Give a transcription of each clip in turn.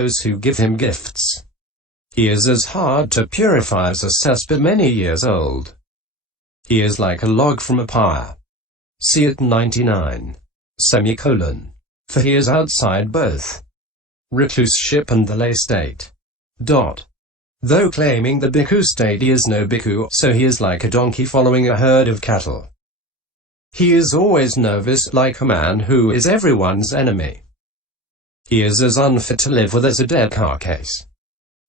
those who give him gifts. He is as hard to purify as a cesspit many years old. He is like a log from a pyre. See it 99. For he is outside both recluseship and the lay state. Though claiming the bhikkhu state, he is no bhikkhu, so he is like a donkey following a herd of cattle. He is always novice, like a man who is everyone's enemy. He is as unfit to live with as a dead carcass,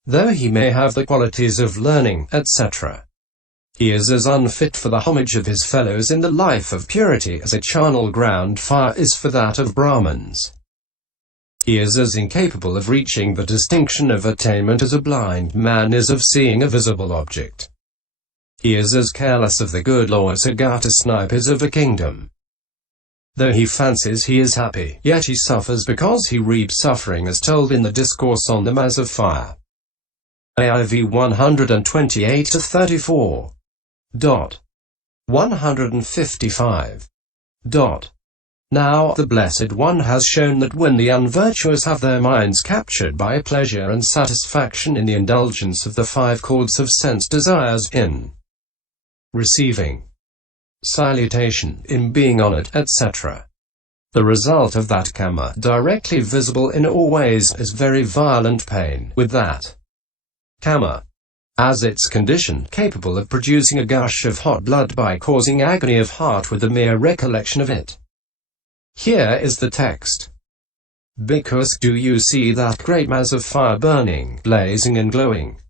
though he may have the qualities of learning, etc. He is as unfit for the homage of his fellows in the life of purity as a charnel ground fire is for that of Brahmans. He is as incapable of reaching the distinction of attainment as a blind man is of seeing a visible object. He is as careless of the good law as a gutter-snipe is of a kingdom. Though he fancies he is happy, yet he suffers because he reaps suffering, as told in the Discourse on the Mass of Fire. AIV 128-34. 155. Now, the Blessed One has shown that when the unvirtuous have their minds captured by pleasure and satisfaction in the indulgence of the 5 chords of sense desires, in receiving, salutation, in being honored, etc., the result of that kamma, directly visible in all ways, is very violent pain, with that kamma as its condition, capable of producing a gush of hot blood by causing agony of heart with the mere recollection of it. Here is the text. Bhikkhus, do you see that great mass of fire burning, blazing and glowing?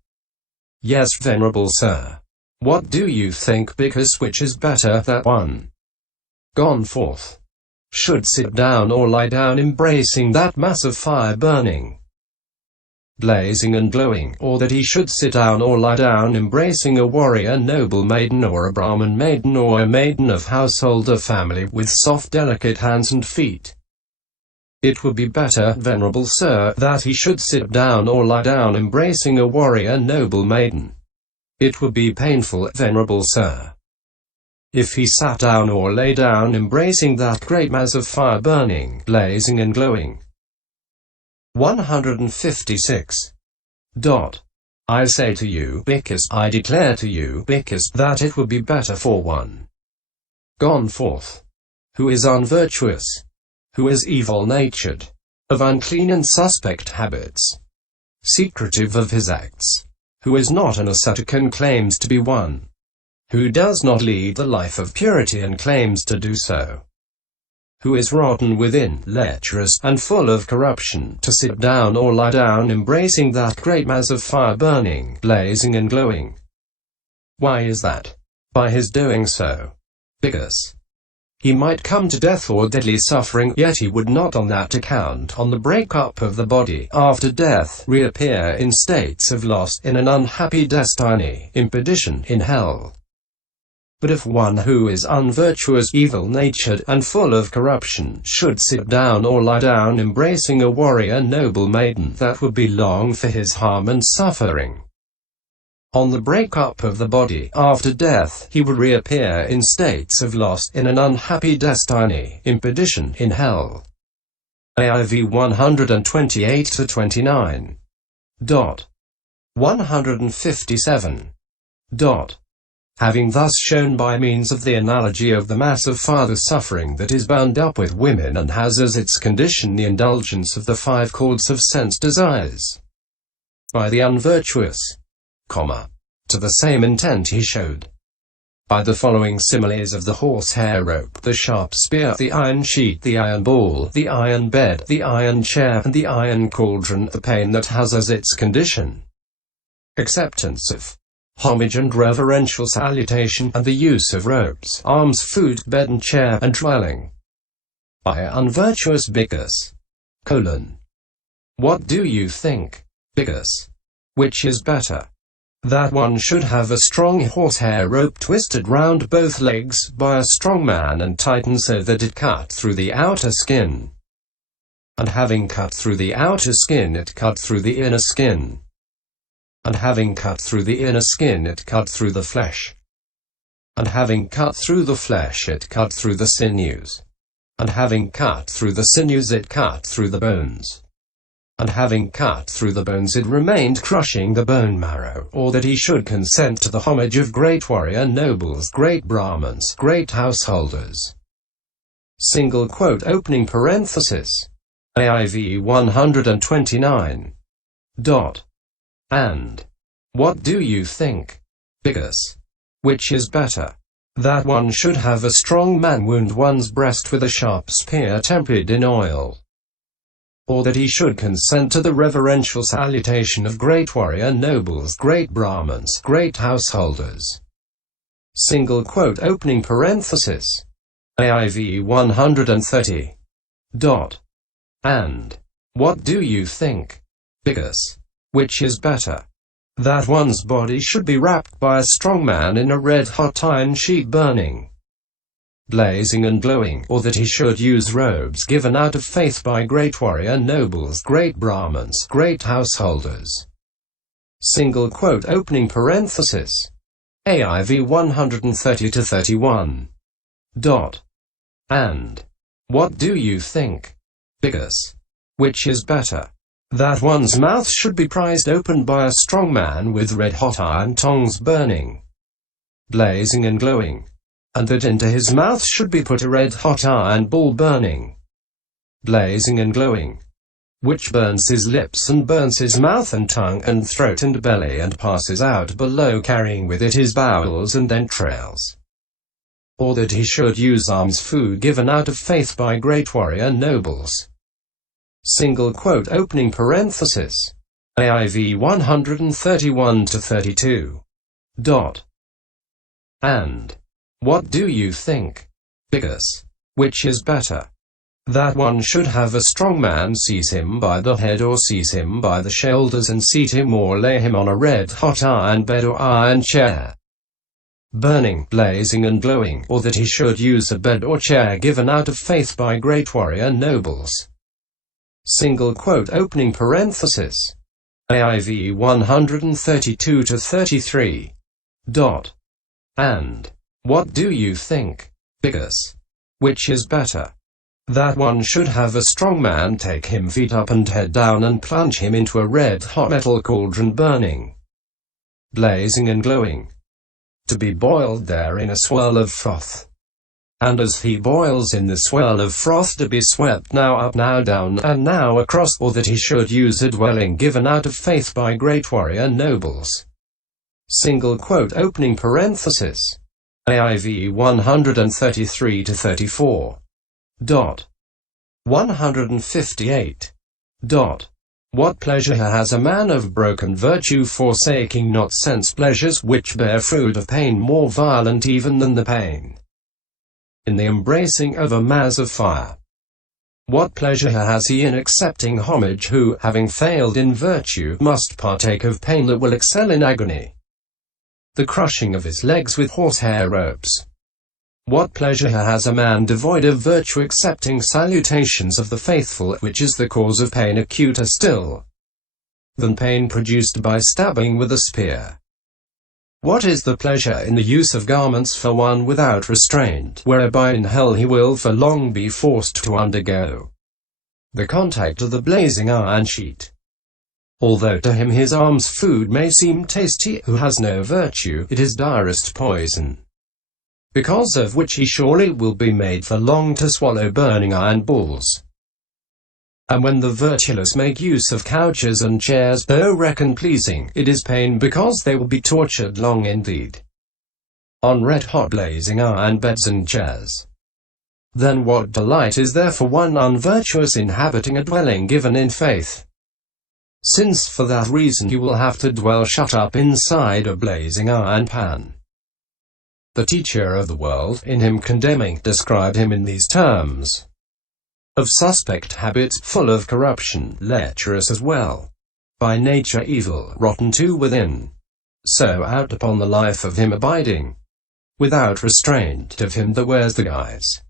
Yes, venerable sir. What do you think, Bhikkhus, which is better, that one gone forth should sit down or lie down embracing that mass of fire burning, blazing and glowing, or that he should sit down or lie down embracing a warrior noble maiden, or a brahman maiden, or a maiden of household or family, with soft delicate hands and feet? It would be better, venerable sir, that he should sit down or lie down embracing a warrior noble maiden. It would be painful, venerable sir, if he sat down or lay down embracing that great mass of fire burning, blazing and glowing. 156. I say to you, Bhikkhus, I declare to you, Bhikkhus, that it would be better for one gone forth, who is unvirtuous, who is evil-natured, of unclean and suspect habits, secretive of his acts, who is not an ascetic and claims to be one, who does not lead the life of purity and claims to do so, who is rotten within, lecherous, and full of corruption, to sit down or lie down embracing that great mass of fire burning, blazing and glowing. Why is that? By his doing so, Bhikkhus, he might come to death or deadly suffering, yet he would not on that account, on the break-up of the body, after death, reappear in states of loss, in an unhappy destiny, in perdition, in hell. But if one who is unvirtuous, evil-natured, and full of corruption, should sit down or lie down embracing a warrior noble maiden, that would be long for his harm and suffering. On the break-up of the body, after death, he would reappear in states of loss, in an unhappy destiny, in perdition, in hell. AIV 128-29. 157. Having thus shown by means of the analogy of the mass of fire the suffering that is bound up with women and has as its condition the indulgence of the 5 chords of sense desires by the unvirtuous, to the same intent he showed by the following similes of the horsehair rope, the sharp spear, the iron sheet, the iron ball, the iron bed, the iron chair, and the iron cauldron, the pain that has as its condition acceptance of homage and reverential salutation, and the use of robes, arms, food, bed and chair, and dwelling by unvirtuous Bhikkhus. What do you think, Bhikkhus? Which is better? That one should have a strong horsehair rope twisted round both legs by a strong man and tightened so that it cut through the outer skin, and having cut through the outer skin it cut through the inner skin, and having cut through the inner skin it cut through the flesh, and having cut through the flesh it cut through the sinews, and having cut through the sinews it cut through the bones, and having cut through the bones it remained, crushing the bone marrow, or that he should consent to the homage of great warrior nobles, great brahmans, great householders. Single quote opening parenthesis. AIV 129. And what do you think, Bhikkhus? Which is better? That one should have a strong man wound one's breast with a sharp spear tempered in oil, or that he should consent to the reverential salutation of great warrior nobles, great brahmans, great householders. Single quote opening parenthesis. AIV 130. And what do you think, Bhikkhus? Which is better? That one's body should be wrapped by a strong man in a red-hot iron sheet burning, blazing and glowing, or that he should use robes given out of faith by great warrior nobles, great brahmans, great householders. Single quote opening parenthesis. AIV 130-31. And what do you think, Bhikkhus? Which is better? That one's mouth should be prized open by a strong man with red-hot iron tongs burning, blazing and glowing, and that into his mouth should be put a red-hot iron ball burning, blazing and glowing, which burns his lips and burns his mouth and tongue and throat and belly and passes out below, carrying with it his bowels and entrails. Or that he should use alms food given out of faith by great warrior nobles. Single quote opening parenthesis. AIV 131-32. And what do you think, Bhikkhus? Which is better? That one should have a strong man seize him by the head or seize him by the shoulders and seat him or lay him on a red-hot iron bed or iron chair, burning, blazing and glowing, or that he should use a bed or chair given out of faith by great warrior nobles. Single quote opening parenthesis. AIV 132-33. And what do you think, Bhikkhus? Which is better? That one should have a strong man take him feet up and head down and plunge him into a red-hot metal cauldron burning, blazing and glowing, to be boiled there in a swirl of froth, and as he boils in the swirl of froth to be swept now up, now down, and now across, or that he should use a dwelling given out of faith by great warrior nobles. Single quote opening parenthesis. AIV 133-34. 158. What pleasure has a man of broken virtue, forsaking not sense pleasures which bear fruit of pain more violent even than the pain in the embracing of a mass of fire? What pleasure has he in accepting homage who, having failed in virtue, must partake of pain that will excel in agony, the crushing of his legs with horsehair ropes? What pleasure has a man devoid of virtue accepting salutations of the faithful, which is the cause of pain acuter still than pain produced by stabbing with a spear? What is the pleasure in the use of garments for one without restraint, whereby in hell he will for long be forced to undergo the contact of the blazing iron sheet? Although to him his alms food may seem tasty, who has no virtue, it is direst poison, because of which he surely will be made for long to swallow burning iron balls. And when the virtueless make use of couches and chairs, though reckoned pleasing, it is pain, because they will be tortured long indeed on red-hot blazing iron beds and chairs. Then what delight is there for one unvirtuous inhabiting a dwelling given in faith, since for that reason he will have to dwell shut up inside a blazing iron pan? The teacher of the world, in him condemning, described him in these terms: of suspect habits, full of corruption, lecherous as well, by nature evil, rotten too within, so out upon the life of him abiding, without restraint, of him that wears the guise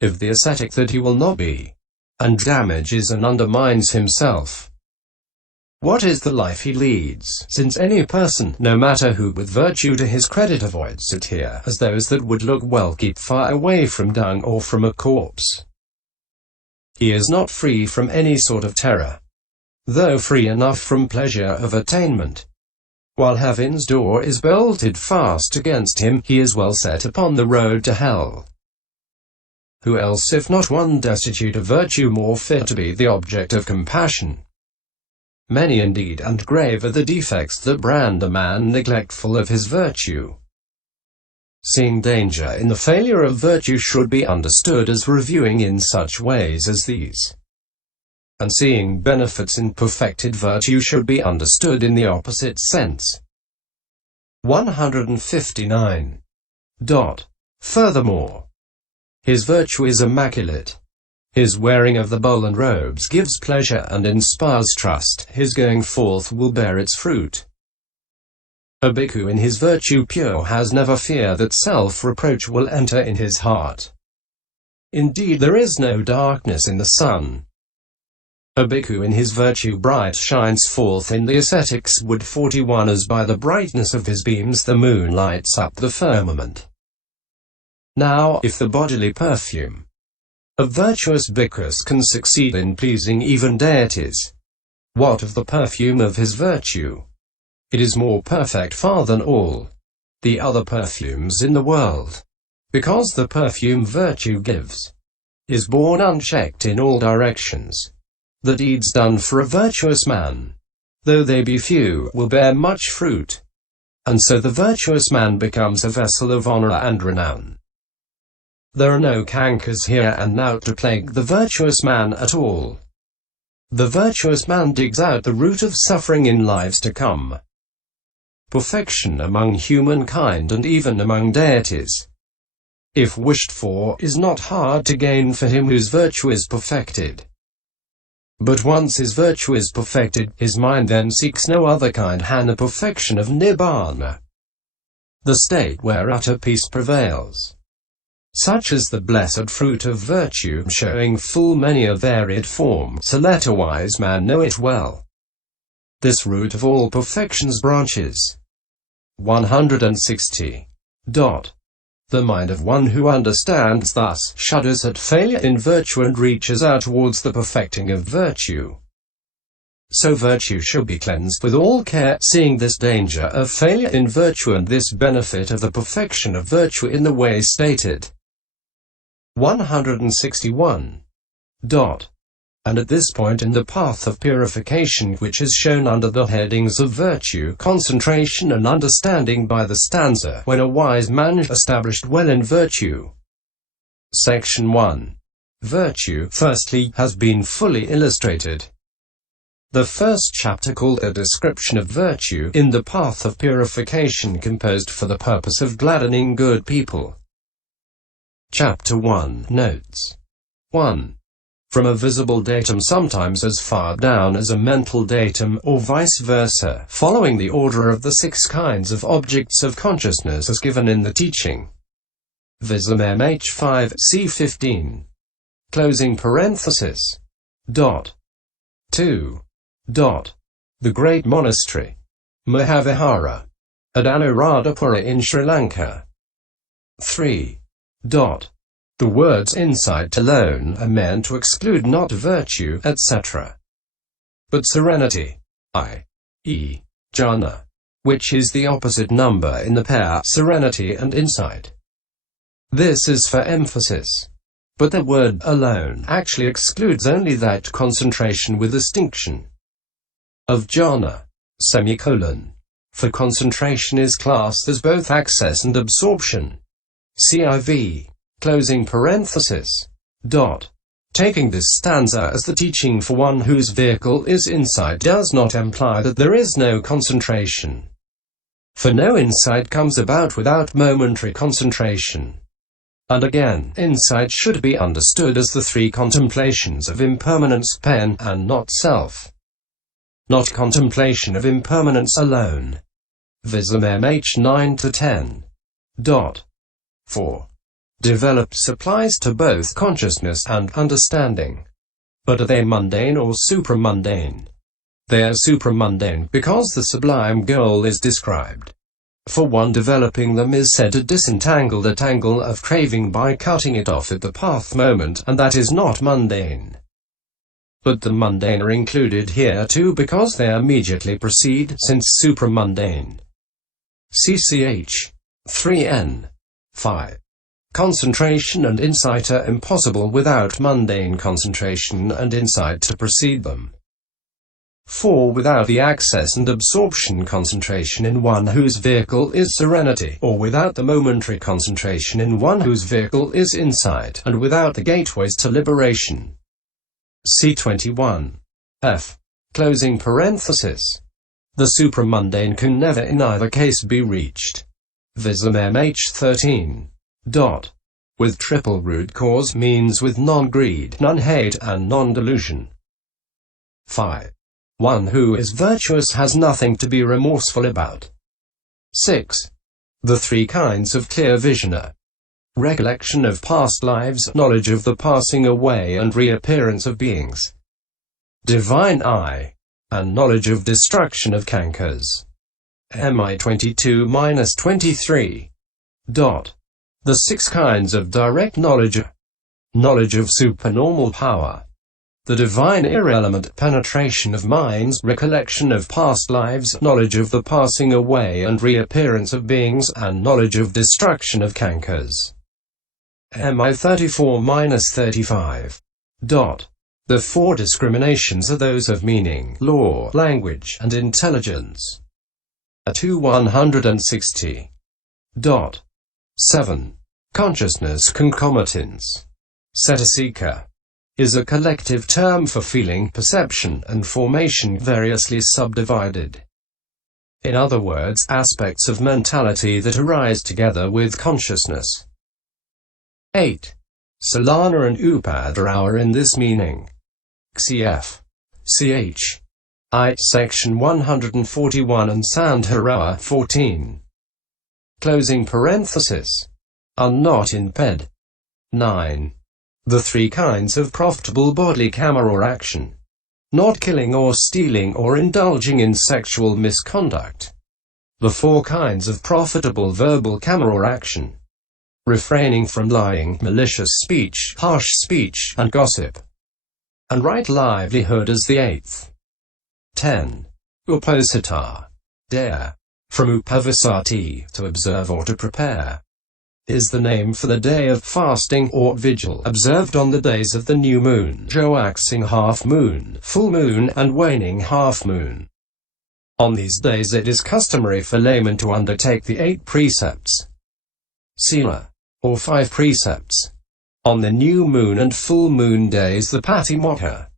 of the ascetic that he will not be, and damages and undermines himself. What is the life he leads, since any person, no matter who, with virtue to his credit avoids it here, as those that would look well keep far away from dung or from a corpse? He is not free from any sort of terror. though free enough from pleasure of attainment. While heaven's door is bolted fast against him, he is well set upon the road to hell. Who else if not one destitute of virtue, more fit to be the object of compassion? Many indeed and grave are the defects that brand a man neglectful of his virtue. Seeing danger in the failure of virtue should be understood as reviewing in such ways as these. And seeing benefits in perfected virtue should be understood in the opposite sense. 159. Furthermore, his virtue is immaculate. His wearing of the bowl and robes gives pleasure and inspires trust. His going forth will bear its fruit. A bhikkhu in his virtue pure has never fear that self-reproach will enter in his heart. Indeed, there is no darkness in the sun. A bhikkhu in his virtue bright shines forth in the ascetics wood 41 as by the brightness of his beams the moon lights up the firmament. Now, if the bodily perfume of virtuous bhikkhus can succeed in pleasing even deities, what of the perfume of his virtue? It is more perfect far than all the other perfumes in the world, because the perfume virtue gives is borne unchecked in all directions. The deeds done for a virtuous man, though they be few, will bear much fruit, and so the virtuous man becomes a vessel of honor and renown. There are no cankers here and now to plague the virtuous man at all. The virtuous man digs out the root of suffering in lives to come. Perfection among humankind and even among deities, if wished for, is not hard to gain for him whose virtue is perfected. But once his virtue is perfected, his mind then seeks no other kind than the perfection of nibbana, the state where utter peace prevails. Such is the blessed fruit of virtue, showing full many a varied form, so let a wise man know it well. This root of all perfections branches. 160. The mind of one who understands thus shudders at failure in virtue and reaches out towards the perfecting of virtue. So virtue should be cleansed with all care, seeing this danger of failure in virtue and this benefit of the perfection of virtue in the way stated. 161. And at this point in the path of purification, which is shown under the headings of virtue, concentration and understanding by the stanza, when a wise man is established well in virtue. Section 1. Virtue, firstly, has been fully illustrated. The first chapter called A Description of Virtue in the Path of Purification, composed for the purpose of gladdening good people. Chapter 1. Notes. 1. From a visible datum sometimes as far down as a mental datum, or vice versa, following the order of the 6 kinds of objects of consciousness as given in the teaching. Vism MH 5, c. 15. Closing parenthesis. 2. The great monastery, Mahavihara, at Anuradhapura in Sri Lanka. 3. The words insight alone are meant to exclude not virtue, etc., but serenity, i.e., jhana, which is the opposite number in the pair serenity and insight. This is for emphasis, but the word alone actually excludes only that concentration with distinction of jhana, for concentration is classed as both access and absorption. CIV. Closing parenthesis. Taking this stanza as the teaching for one whose vehicle is insight does not imply that there is no concentration. For no insight comes about without momentary concentration. And again, insight should be understood as the 3 contemplations of impermanence, pen, and not self. Not contemplation of impermanence alone. Vism MH 9-10. 4. Developed applies to both consciousness and understanding. But are they mundane or supramundane? They are supramundane because the sublime goal is described. For one developing them is said to disentangle the tangle of craving by cutting it off at the path moment, and that is not mundane. but the mundane are included here too because they immediately precede, since supramundane. CCH 3n 5. Concentration and insight are impossible without mundane concentration and insight to precede them. 4. Without the access and absorption concentration in one whose vehicle is serenity, or without the momentary concentration in one whose vehicle is insight, and without the gateways to liberation. C21. F. Closing parenthesis. The supramundane can never in either case be reached. Visum MH13. With triple root cause means with non-greed, non-hate, and non-delusion. 5. One who is virtuous has nothing to be remorseful about. 6. The three kinds of clear vision are recollection of past lives, knowledge of the passing away and reappearance of beings, divine eye, and knowledge of destruction of cankers. MI 22-23. The six kinds of direct knowledge are knowledge of supernormal power, the divine irrelevant penetration of minds, recollection of past lives, knowledge of the passing away and reappearance of beings, and knowledge of destruction of cankers. MI 34-35. The four discriminations are those of meaning, law, language, and intelligence. A 160. 7. Consciousness concomitance. Cetasika is a collective term for feeling, perception, and formation variously subdivided. In other words, aspects of mentality that arise together with consciousness. 8. Salana and Upadara are in this meaning. Cf. Ch. I. Section 141 and Sandhara 14. Closing parenthesis. Are not in ped. 9. The three kinds of profitable bodily kamma or action. Not killing or stealing or indulging in sexual misconduct. The four kinds of profitable verbal kamma or action. Refraining from lying, malicious speech, harsh speech, and gossip. And right livelihood as the eighth. 10. Uposita. Dare. From upavasati, to observe or to prepare, is the name for the day of fasting or vigil observed on the days of the new moon, waxing half moon, full moon, and waning half moon. On these days it is customary for laymen to undertake the 8 precepts, sila, or 5 precepts. On the new moon and full moon days the patimokkha,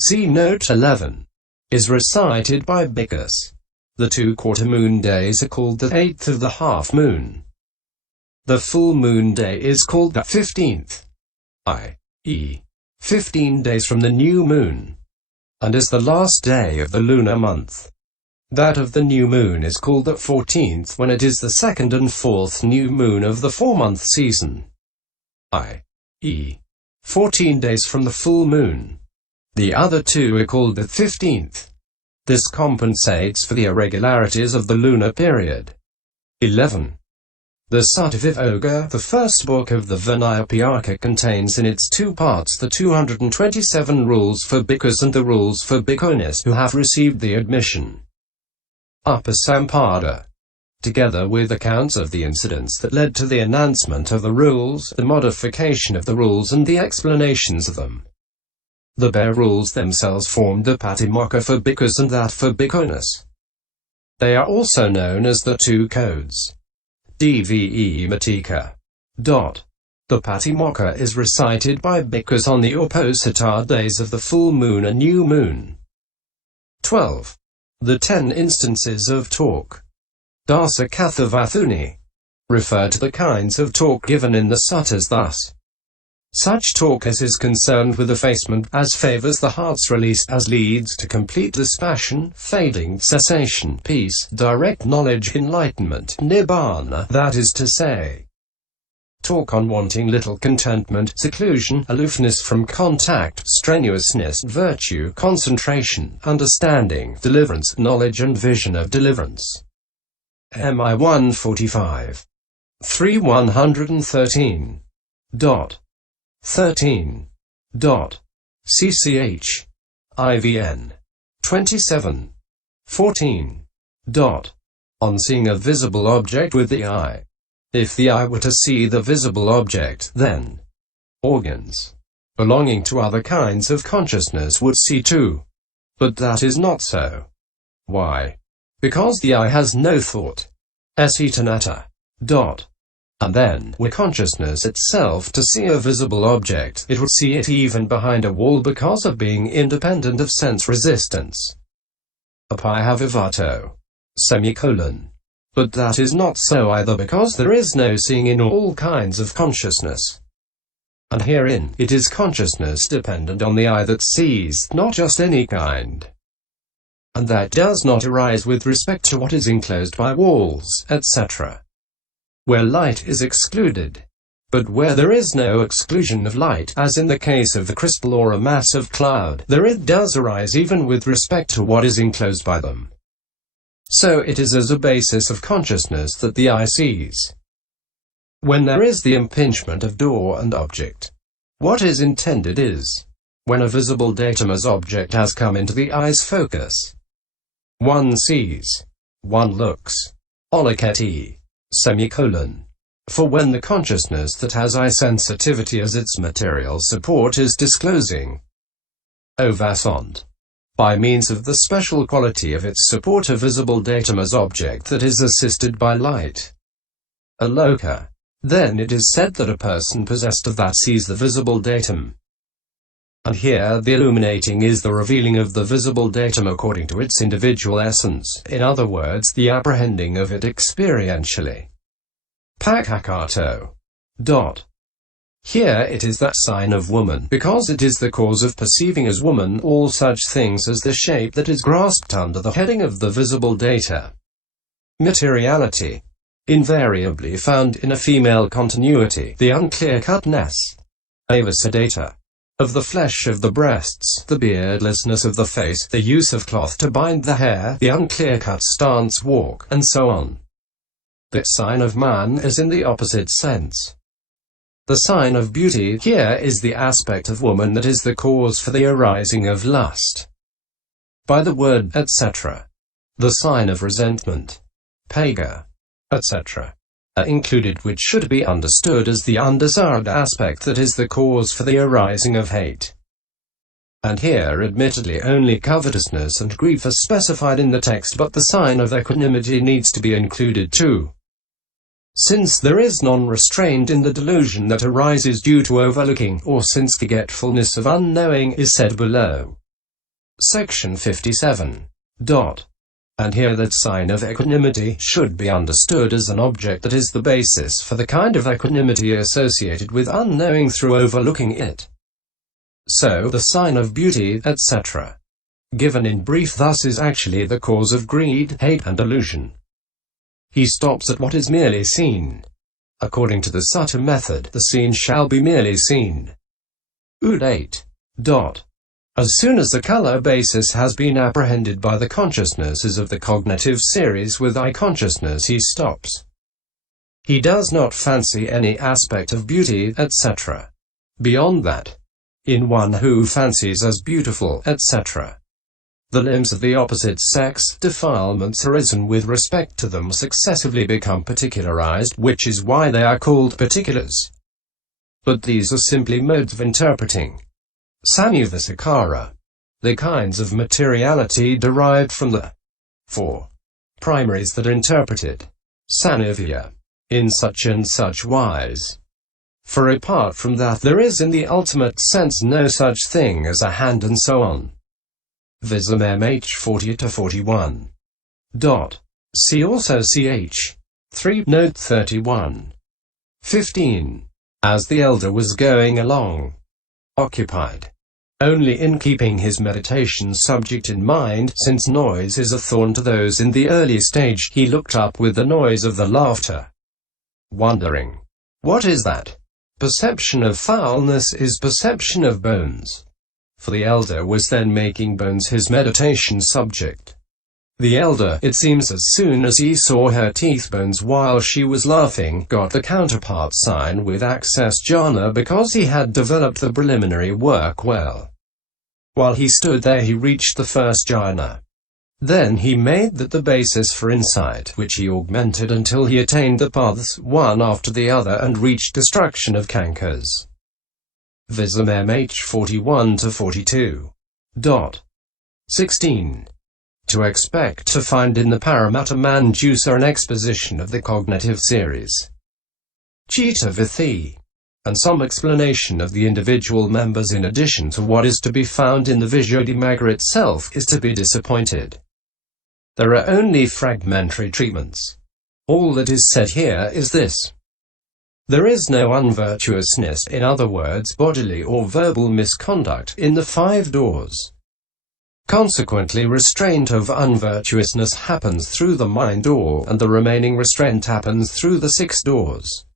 see note 11, is recited by Bhikkhus. The 2 quarter moon days are called the 8th of the half moon. The full moon day is called the 15th, i.e., 15 days from the new moon, and is the last day of the lunar month. That of the new moon is called the 14th when it is the 2nd and 4th new moon of the 4-month season, i.e., 14 days from the full moon. The other 2 are called the 15th. This compensates for the irregularities of the lunar period. 11. The Sutta-vivoga, the first book of the Vinaya Pitaka, contains in its 2 parts the 227 rules for bhikkhus and the rules for bhikkhunis who have received the admission. Upasampada, together with accounts of the incidents that led to the announcement of the rules, the modification of the rules and the explanations of them. The bare rules themselves formed the patimokkha for bhikkhus and that for bhikkhunis. They are also known as the 2 codes. Dve Matika. The patimokkha is recited by bhikkhus on the uposita days of the full moon and new moon. 12. The 10 instances of talk. Dasa Kathavathuni. Refer to the kinds of talk given in the suttas thus. Such talk as is concerned with effacement, as favors the heart's release, as leads to complete dispassion, fading, cessation, peace, direct knowledge, enlightenment, nibbana, that is to say, talk on wanting little, contentment, seclusion, aloofness from contact, strenuousness, virtue, concentration, understanding, deliverance, knowledge and vision of deliverance. MI 145. 3113. 13. CCH IVN 27:14. On seeing a visible object with the eye. If the eye were to see the visible object, then organs belonging to other kinds of consciousness would see too. But that is not so. Why? Because the eye has no thought. Anatta. And then, were consciousness itself to see a visible object, it would see it even behind a wall because of being independent of sense resistance. Apayavato. But that is not so either, because there is no seeing in all kinds of consciousness. And herein, it is consciousness dependent on the eye that sees, not just any kind. And that does not arise with respect to what is enclosed by walls, etc., where light is excluded. But where there is no exclusion of light, as in the case of the crystal or a mass of cloud, there it does arise even with respect to what is enclosed by them. So it is as a basis of consciousness that the eye sees. When there is the impingement of door and object, what is intended is, when a visible datum as object has come into the eye's focus, one sees, one looks. Olaketi. For when the consciousness that has eye sensitivity as its material support is disclosing, ovasant, by means of the special quality of its support a visible datum as object that is assisted by light, aloka, then it is said that a person possessed of that sees the visible datum. And here the illuminating is the revealing of the visible datum according to its individual essence, in other words, the apprehending of it experientially. Pakakato. Here it is that sign of woman, because it is the cause of perceiving as woman all such things as the shape that is grasped under the heading of the visible data. Materiality. Invariably found in a female continuity, the unclear-cutness, avasadata, of the flesh of the breasts, the beardlessness of the face, the use of cloth to bind the hair, the unclear-cut stance walk, and so on. The sign of man is in the opposite sense. The sign of beauty here is the aspect of woman that is the cause for the arising of lust. By the word, etc., the sign of resentment, paga, etc., are included, which should be understood as the undesired aspect that is the cause for the arising of hate. And here admittedly only covetousness and grief are specified in the text, but the sign of equanimity needs to be included too, since there is none restrained in the delusion that arises due to overlooking, or since forgetfulness of unknowing is said below. Section 57. And here that sign of equanimity should be understood as an object that is the basis for the kind of equanimity associated with unknowing through overlooking it. So, the sign of beauty, etc., given in brief thus, is actually the cause of greed, hate, and delusion. He stops at what is merely seen. According to the Sutta method, the seen shall be merely seen. Ud 8. As soon as the color basis has been apprehended by the consciousnesses of the cognitive series with eye consciousness, he stops. He does not fancy any aspect of beauty, etc., beyond that. In one who fancies as beautiful, etc., the limbs of the opposite sex, defilements arisen with respect to them successively become particularized, which is why they are called particulars. But these are simply modes of interpreting. Samyuvasakara, the kinds of materiality derived from the 4 primaries that are interpreted, sanivya, in such and such wise. For apart from that there is in the ultimate sense no such thing as a hand and so on. Vism mh 40-41. See also ch. 3 note 31. 15. As the elder was going along, occupied only in keeping his meditation subject in mind, since noise is a thorn to those in the early stage, he looked up with the noise of the laughter, wondering, what is that? Perception of foulness is perception of bones. For the elder was then making bones his meditation subject. The elder, it seems, as soon as he saw her teeth bones while she was laughing, got the counterpart sign with access jhana because he had developed the preliminary work well. While he stood there he reached the first jhana. Then he made that the basis for insight, which he augmented until he attained the paths one after the other and reached destruction of cankers. Vism MH 41-42. 16. To expect to find in the Paramatta Manjusa an exposition of the cognitive series Chitta Vithi, and some explanation of the individual members in addition to what is to be found in the Visuddhimagga itself is to be disappointed. There are only fragmentary treatments. All that is said here is this. There is no unvirtuousness, in other words bodily or verbal misconduct, in the 5 doors. Consequently, restraint of unvirtuousness happens through the mind door, and the remaining restraint happens through the 6 doors.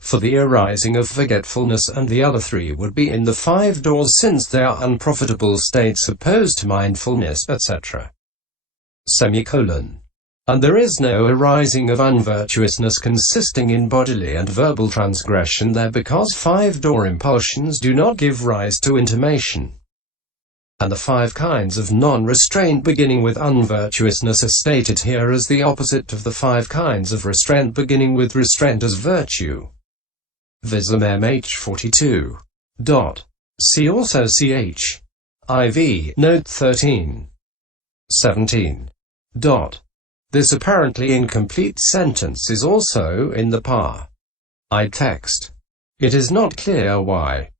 For the arising of forgetfulness and the other 3 would be in the 5 doors, since they are unprofitable states opposed to mindfulness, etc. And there is no arising of unvirtuousness consisting in bodily and verbal transgression there, because 5-door impulsions do not give rise to intimation. And the 5 kinds of non-restraint beginning with unvirtuousness are stated here as the opposite of the 5 kinds of restraint beginning with restraint as virtue. Vism MH 42. See also ch. IV, note 13. 17. This apparently incomplete sentence is also in the I text. It is not clear why.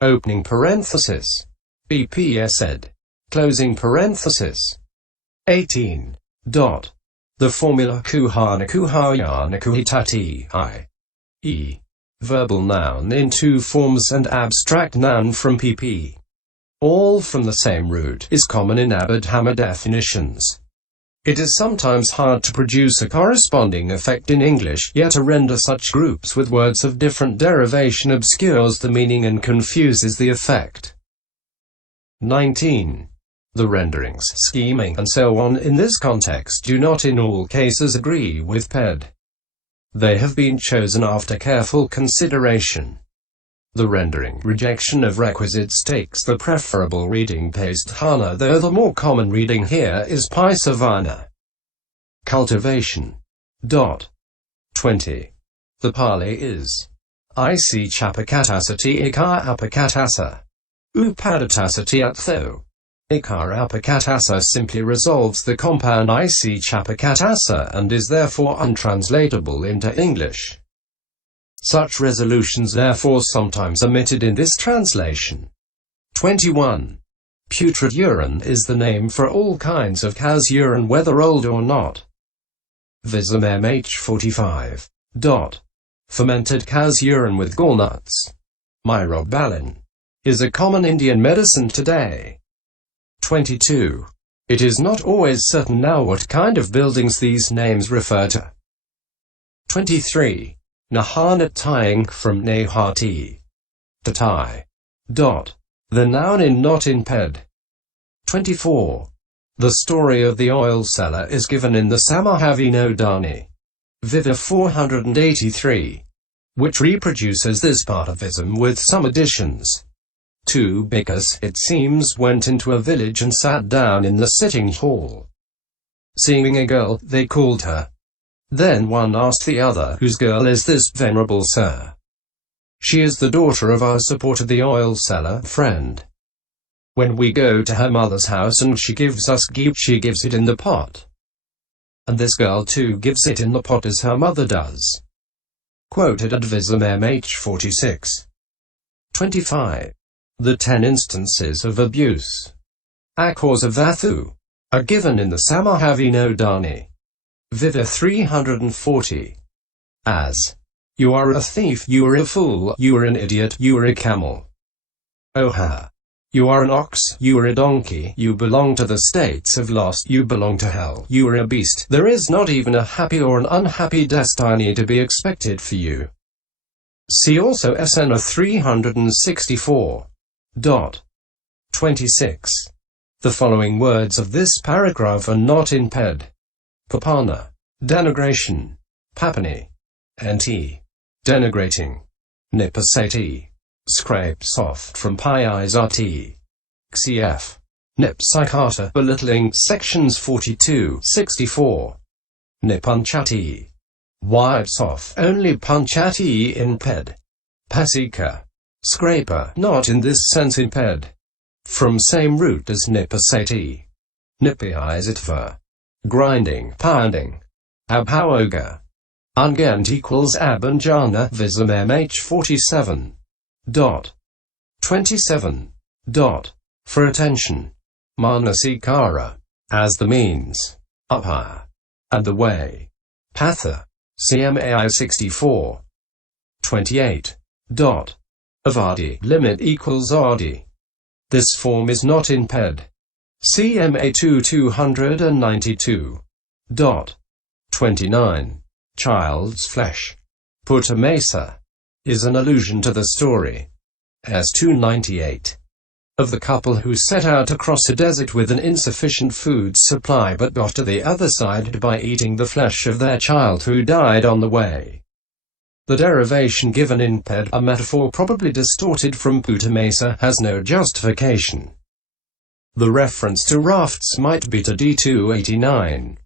Opening parenthesis. BPS said. Closing parenthesis. 18. The formula kuhana kuhayana kuhitati i.e. verbal noun in 2 forms and abstract noun from pp. All from the same root, is common in Abhidhamma definitions. It is sometimes hard to produce a corresponding effect in English, yet to render such groups with words of different derivation obscures the meaning and confuses the effect. 19. The renderings, scheming, and so on in this context do not in all cases agree with Ped. They have been chosen after careful consideration. The rendering, rejection of requisites, takes the preferable reading Paisthana, though the more common reading here is Paisavana. Cultivation. 20. The Pali is Isi chapakatasati ikar apakatasa. Upadatasati attho. Ikar apakatasa simply resolves the compound Isi chapakatasa and is therefore untranslatable into English. Such resolutions therefore sometimes omitted in this translation. 21. Putrid urine is the name for all kinds of cow's urine, whether old or not. Vism MH 45. Fermented cow's urine with gallnuts, myrobalan, is a common Indian medicine today. 22. It is not always certain now what kind of buildings these names refer to. 23. Nahana tying from nehati. Tatai. The noun in not in Ped. 24. The story of the oil seller is given in the Samahavinodani. Vitha 483. Which reproduces this part of Vism with some additions. 2 Bhikkhus, it seems, went into a village and sat down in the sitting hall. Seeing a girl, they called her. Then one asked the other, "Whose girl is this, venerable sir?" "She is the daughter of our supporter the oil seller, friend. When we go to her mother's house and she gives us ghee, she gives it in the pot. And this girl too gives it in the pot as her mother does." Quoted at Vism MH 46. 25. The 10 instances of abuse, Akausavathu, are given in the Samahavinodani. Vitha 340. As, "You are a thief, you are a fool, you are an idiot, you are a camel. Oha. You are an ox, you are a donkey, you belong to the states of lost, you belong to hell, you are a beast, there is not even a happy or an unhappy destiny to be expected for you." See also SN 364. 26. The following words of this paragraph are not in Ped. Papana, denigration. Papani, nt, denigrating. Nipasati, scrape soft from piisati. cf. Nip Psychata Belittling Sections 42-64. Nipunchati. Wipes off only punchati in ped. Pasika. Scraper, not in this sense in ped. From same root as nipasati. Nipiisitva. Grinding, pounding. Abhaoga. Ungent equals abanjana vism mh 47. 27. For attention. Manasikara. As the means. Upha. And the way. Patha. CMAI 64. 28. Avadi. Limit equals adi. This form is not in ped. CMA 292. 29. Child's flesh. Putta mesa. Is an allusion to the story. S298. Of the couple who set out across a desert with an insufficient food supply but got to the other side by eating the flesh of their child who died on the way. The derivation given in ped, a metaphor probably distorted from Putta mesa, has no justification. The reference to rafts might be to D289.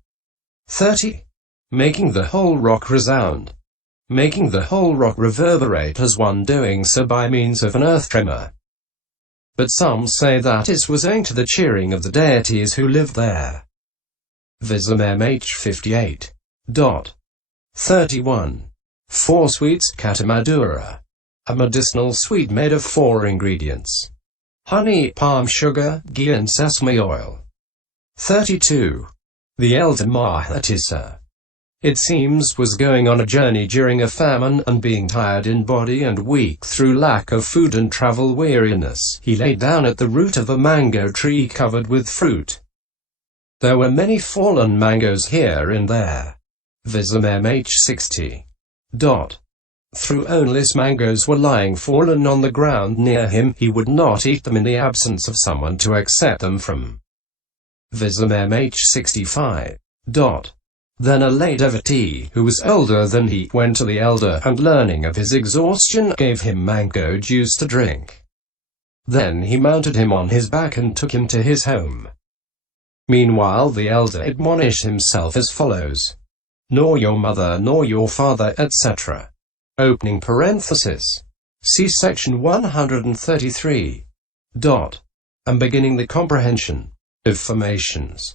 30. Making the whole rock resound. Making the whole rock reverberate as one doing so by means of an earth tremor. But some say that it was owing to the cheering of the deities who lived there. Vism mh 58. 31. 4 sweets Katamadura. A medicinal sweet made of 4 ingredients. Honey, palm sugar, ghee and sesame oil. 32. The elder Mahatissa, it seems, was going on a journey during a famine, and being tired in body and weak through lack of food and travel weariness, he lay down at the root of a mango tree covered with fruit. There were many fallen mangoes here and there. Vism mh 60. Through onless mangoes were lying fallen on the ground near him, he would not eat them in the absence of someone to accept them from. Vism mh 65. Then a lay devotee, who was older than he, went to the elder, and learning of his exhaustion, gave him mango juice to drink. Then he mounted him on his back and took him to his home. Meanwhile the elder admonished himself as follows: nor your mother nor your father, etc. Opening parenthesis. See section 133. And beginning the comprehension of formations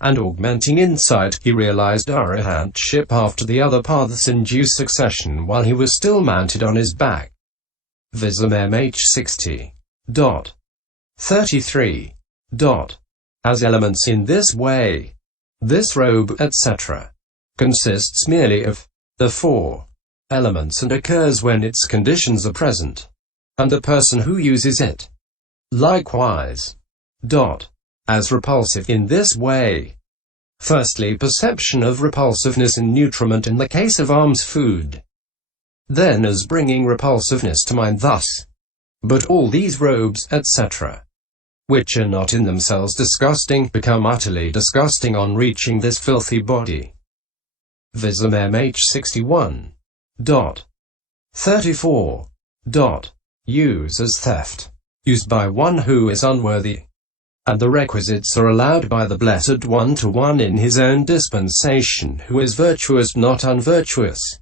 and augmenting insight, he realized arahantship after the other paths in due succession while he was still mounted on his back. Vism mh 60. 33. As elements in this way, this robe, etc. consists merely of the 4 elements and occurs when its conditions are present, and the person who uses it. Likewise, as repulsive in this way. Firstly, perception of repulsiveness in nutriment in the case of alms food. Then as bringing repulsiveness to mind thus. But all these robes, etc., which are not in themselves disgusting, become utterly disgusting on reaching this filthy body. Vism mh 61. 34. Use as theft. Used by one who is unworthy. And the requisites are allowed by the Blessed One to one in his own dispensation who is virtuous not unvirtuous.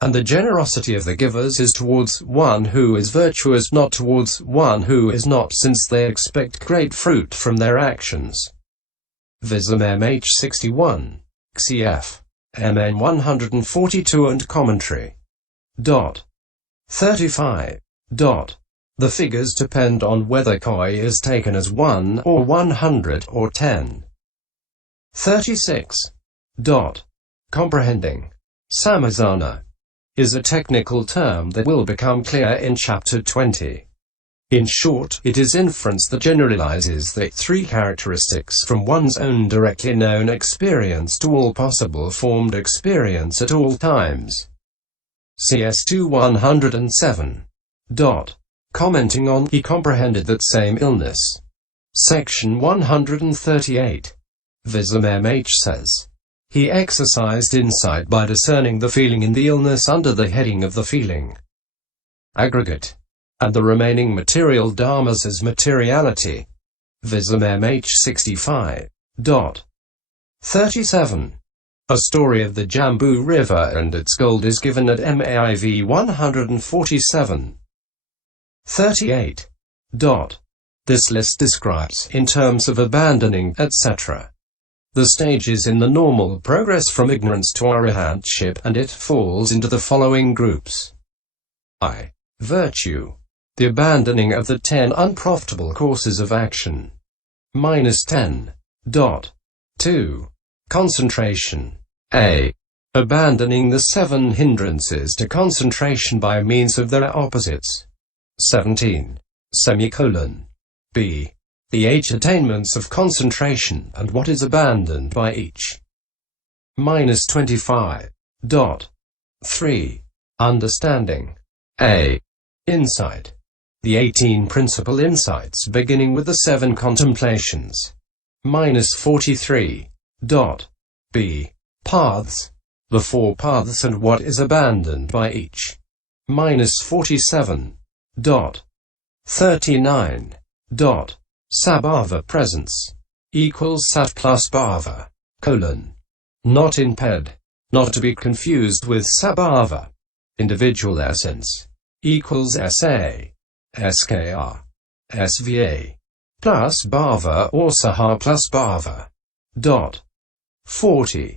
And the generosity of the givers is towards one who is virtuous not towards one who is not, since they expect great fruit from their actions. Vism mh 61. Cf. Mn 142 and Commentary. 35. The figures depend on whether koi is taken as 1 or 100 or 10. 36. Comprehending. Samazana is a technical term that will become clear in Chapter 20. In short, it is inference that generalizes the 3 characteristics from one's own directly known experience to all possible formed experience at all times. CS2 107. Commenting on, he comprehended that same illness. Section 138. Vism mh says, he exercised insight by discerning the feeling in the illness under the heading of the feeling. Aggregate. and the remaining material dharmas as materiality. Vism MH 65. 37. A story of the Jambu River and its gold is given at MAIV 147. 38. This list describes, in terms of abandoning, etc., the stages in the normal progress from ignorance to arahantship, and it falls into the following groups. I. Virtue. The abandoning of the 10 unprofitable courses of action. -10. 2. Concentration. A. Abandoning the 7 hindrances to concentration by means of their opposites. 17. B. The 8 attainments of concentration, and what is abandoned by each. -25. 3. Understanding. A. Insight. The 18 principal insights beginning with the 7 contemplations. -43. B. Paths. The 4 paths and what is abandoned by each. -47. 39. Sabhava presence equals sat plus bhava, not in ped, not to be confused with sabhava. Individual essence equals sa, skr, sva, plus bhava or saha plus bhava. 40.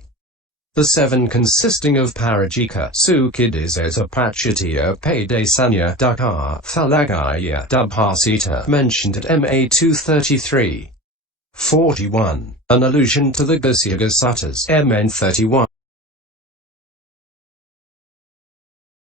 The 7 consisting of parajika, sukhidisesa pachitya padesanya dukkha thalagaya dubhasita mentioned at MA 233. 41. An allusion to the Gusya Suttas, MN 31.